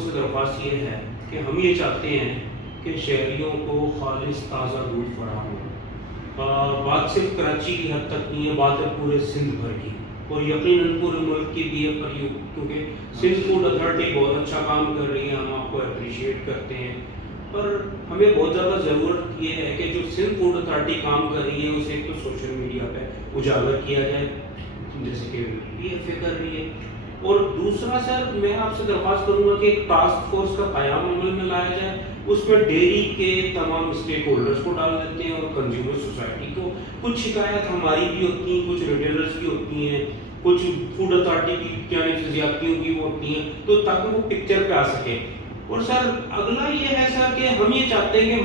سے درخواست یہ ہے کہ ہم یہ چاہتے ہیں کہ شہریوں کو خالص تازہ دودھ فراہم ہو. بات صرف کراچی کی حد تک نہیں ہے، بات ہے پورے سندھ بھر کی، اور یقیناً پورے ملک کی بھی ہے، پر کیونکہ سندھ فوڈ اتھارٹی بہت اچھا کام کر رہی ہے، ہم آپ کو اپریشیٹ کرتے ہیں، پر ہمیں بہت زیادہ ضرورت یہ ہے کہ جو سندھ فوڈ اتھارٹی کام کر رہی ہے اسے ایک تو سوشل میڈیا پہ اجاگر کیا جائے جیسے کہ پی ایف اے کر رہی ہے، اور دوسرا سر میں آپ سے درخواست کروں گا کہ ایک ٹاسک فورس کا قیام عمل میں لایا جائے، اس میں ڈیری کے تمام اسٹیک ہولڈرز کو ڈال دیتے ہیں اور کنزیومر سوسائٹی کو. کچھ شکایت ہماری بھی ہوتی ہیں، کچھ ریٹیلرز کی ہوتی ہیں، کچھ فوڈ اتھارٹی کی جانب سے زیادتیوں کی وہ ہوتی ہیں، تو تاکہ وہ پکچر پہ آ سکے. اور سر اگلا یہ ہے سر کہ ہم یہ چاہتے ہیں کہ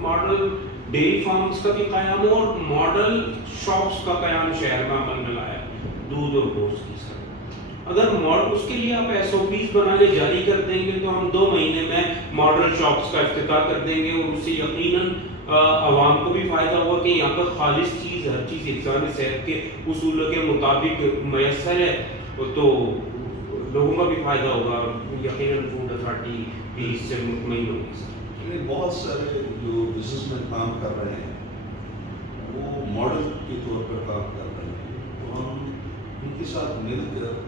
ماڈل ڈیری فارمز کا بھی قیام ہو اور ماڈل شاپس کا قیام شہر میں عمل میں لایا دودھ اور گوشت کی. سر اگر اس کے لیے آپ ایس او پیز بنانے جاری کر دیں گے تو ہم 2 مہینے میں ماڈل شاپس کا افتتاح کر دیں گے، اور اس سے یقیناً عوام کو بھی فائدہ ہوگا کہ یہاں پر خالص چیز، ہر چیز حفظان صحت کے اصولوں کے مطابق میسر ہے، تو لوگوں کا بھی فائدہ ہوگا، یقیناً فوڈ اتھارٹی بھی اس سے مطمئن ہوگی. سر بہت سارے جو بزنس میں کام کر رہے ہیں وہ ماڈل کے طور پر کام کر رہے ہیں، تو ہم ان کے ساتھ مل کر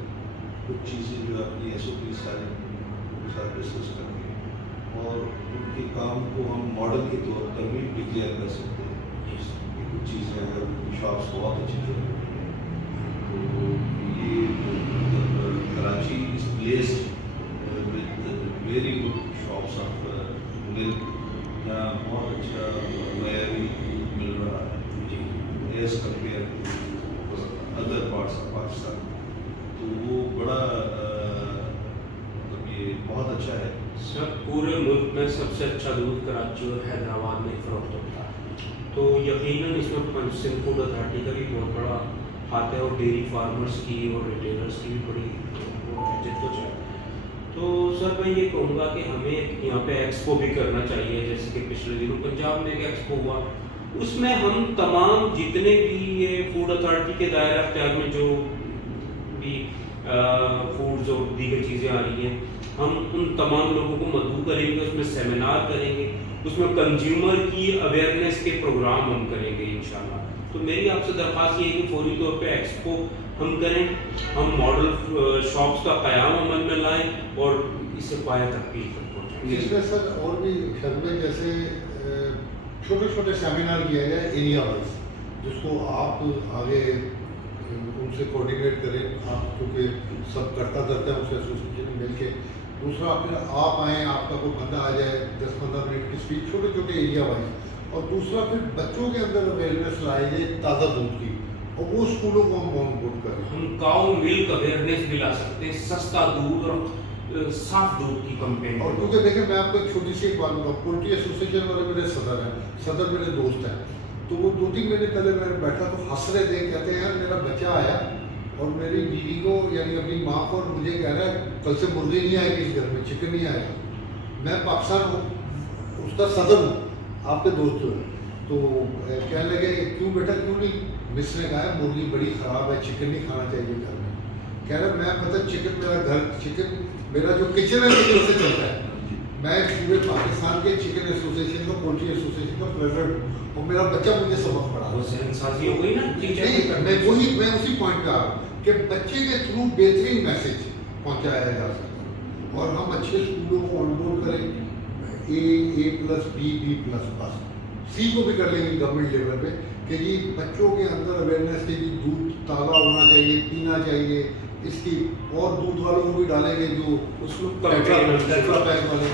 کچھ چیزیں جو اپنی ایس او پی سارے ان کے ساتھ ڈسکس کر کے اور ان کے کام کو ہم ماڈل کے طور پر بھی ڈکلیئر کر سکتے ہیں. کہ کچھ چیزیں اگر شاپس بہت اچھی چل رہی ہیں تو یہ Karachi is placed with very good shops of ملک، جہاں بہت اچھا معیاری مل رہا ہے as compare to other parts of Pakistan. تو وہ بڑا مطلب یہ بہت اچھا ہے. سر پورے ملک میں سب سے اچھا دودھ کراچی اور حیدرآباد میں فروخت ہوتا ہے، تو یقیناً اس میں سندھ فوڈ اتھارٹی کا بھی بہت بڑا ہاتھ ہے، اور ڈیری فارمرز کی اور ریٹیلرز کی بھی بڑی جدوجہد. تو سر میں یہ کہوں گا کہ ہمیں یہاں پہ ایکسپو بھی کرنا چاہیے، جیسے کہ پچھلے دنوں پنجاب میں ایک ایکسپو ہوا، اس میں ہم تمام جتنے بھی یہ فوڈ اتھارٹی کے دائرہ اختیار میں جو بھی فوڈز اور دیگر چیزیں آ رہی ہیں، ہم ان تمام لوگوں کو مدعو کریں گے، اس میں سیمینار کریں گے، اس میں کنزیومر کی اویئرنیس کے پروگرام ہم کریں گے انشاءاللہ. تو میری آپ سے درخواست یہ ہے کہ فوری طور پہ ایکسپو ہم کریں، ہم ماڈل شاپس کا قیام عمل میں لائیں اور اسے پایہ تکمیل تک پہنچائیں. اس میں سر اور بھی شہر میں جیسے چھوٹے چھوٹے سیمینار کیا جائے ایریا وائز، جس کو آپ آگے ان سے کوآرڈینیٹ کریں، آپ کیونکہ سب کرتا ہیں اس ایسوسیشن میں مل کے. دوسرا پھر آپ آئیں، آپ کا کوئی بندہ آ جائے 10-15 منٹ کی اسپیچ چھوٹے چھوٹے ایریا وائز. اور دوسرا پھر بچوں کے اندر اویئرنیس لائے جائے تازہ دودھ کی، اور وہ اسکولوں کو ہم آن بورڈ کریں. ہم کاؤ ملک اویئرنیس بھی لا سکتے ہیں، سستا دودھ اور صاف دودھ کی کمپین. اور کیونکہ دیکھیں میں آپ کو ایک چھوٹی سی ایک بات بتاؤں، پولٹری ایسوسیشن والے میرے صدر ہیں، صدر میرے دوست ہیں، تو وہ 2-3 مہینے پہلے میں بیٹھا تو ہنس رہے تھے، کہتے ہیں یار میرا بچہ آیا اور میری بیوی کو یعنی اپنی ماں کو اور مجھے کہہ رہا ہے کل سے مرغی نہیں آئے گی اس گھر میں، چکن نہیں آئے گا. میں پاکستان ہوں، اس کا صدر ہوں، آپ کے دوست جو ہیں. تو کہنے لگے کیوں بیٹا کیوں نہیں؟ مس نے کہا ہے مرغی بڑی خراب ہے، چکن نہیں کھانا چاہیے گھر میں. کہہ رہا میں پتہ چکن میرا گھر چکن میرا جو کچن ہے کچن سے چلتا ہے. میں پورے پاکستان کے چکن ایسوسیشن کا پولٹری ایسوسیشن کا پریزیڈنٹ ہوں، اور میرا بچہ مجھے سبق پڑھا. وہ ذہن سازی ہو گئی نا. نہیں میں اسی پوائنٹ پہ آ رہا ہوں کہ بچے کے تھرو بہترین میسج پہنچایا جا سکتا ہے، اور ہم اچھے اسکولوں کو آن بورڈ کریں، A+B بس C کو بھی کر لیں گے گورنمنٹ لیول پہ کہ جی بچوں کے اندر اویئرنیس کے جی دودھ تازہ ہونا چاہیے، پینا چاہیے اس کی، اور دودھ والوں کو بھی ڈالیں گے جو اس میں پیک والے